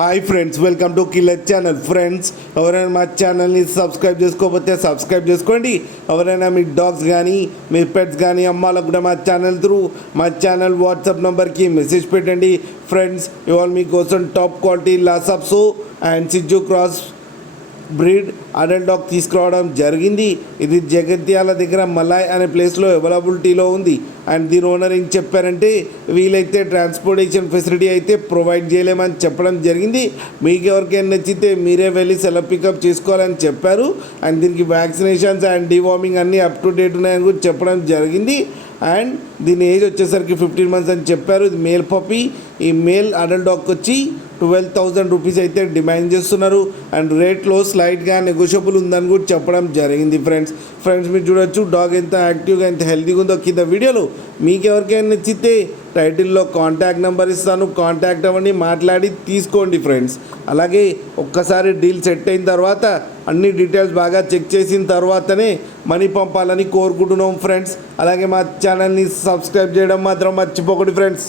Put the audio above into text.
Hi friends, welcome to killer channel. Friends, ఎవరైనా మా ఛానల్ని సబ్స్క్రైబ్ చేసుకోకపోతే సబ్స్క్రైబ్ చేసుకోండి. ఎవరైనా మీ డాగ్స్ కానీ మీ పెట్స్ కానీ అమ్మాలకు కూడా మా ఛానల్ వాట్సాప్ నెంబర్కి మెసేజ్ పెట్టండి. ఫ్రెండ్స్, ఇవాళ మీకోసం టాప్ క్వాలిటీ లాసాప్సో అండ్ సిజ్జు క్రాస్ బ్రీడ్ అడల్ట్ డాగ్ తీసుకురావడం జరిగింది. ఇది జగత్యాల దగ్గర మలాయ్ అనే ప్లేస్లో అవైలబిలిటీలో ఉంది. అండ్ దీని ఓనర్ ఏం చెప్పారంటే, వీలైతే ట్రాన్స్పోర్టేషన్ ఫెసిలిటీ అయితే ప్రొవైడ్ చేయలేమని చెప్పడం జరిగింది. మీకు ఎవరికైనా నచ్చితే మీరే వెళ్ళి సెల్ఫ్ పికప్ చేసుకోవాలని చెప్పారు. అండ్ దీనికి వ్యాక్సినేషన్స్ అండ్ డివార్మింగ్ అన్నీ అప్ టు డేట్ ఉన్నాయని కూడా చెప్పడం జరిగింది. అండ్ దీని ఏజ్ వచ్చేసరికి 15 months అని చెప్పారు. ఇది మేల్ పప్పీ. ఈ మేల్ అడల్ట్ డాగ్కి వచ్చి 12,000 రూపీస్ అయితే డిమాండ్ చేస్తున్నారు. అండ్ రేట్లో స్లైట్గా నెగోషియబుల్ ఉందని కూడా చెప్పడం జరిగింది. ఫ్రెండ్స్ మీరు చూడొచ్చు డాగ్ ఎంత యాక్టివ్గా ఎంత హెల్తీగా ఉందో. కింద వీడియోలో మీకు ఎవరికైనా నచ్చితే టైటిల్లో కాంటాక్ట్ నెంబర్ ఇస్తాను, కాంటాక్ట్ అవ్వండి, మాట్లాడి తీసుకోండి ఫ్రెండ్స్. అలాగే ఒక్కసారి డీల్ సెట్ అయిన తర్వాత అన్ని డీటెయిల్స్ బాగా చెక్ చేసిన తర్వాతనే మనీ పంపాలని కోరుకుంటున్నాం ఫ్రెండ్స్. అలాగే మా ఛానల్ని సబ్స్క్రైబ్ చేయడం మాత్రం మర్చిపోకండి ఫ్రెండ్స్.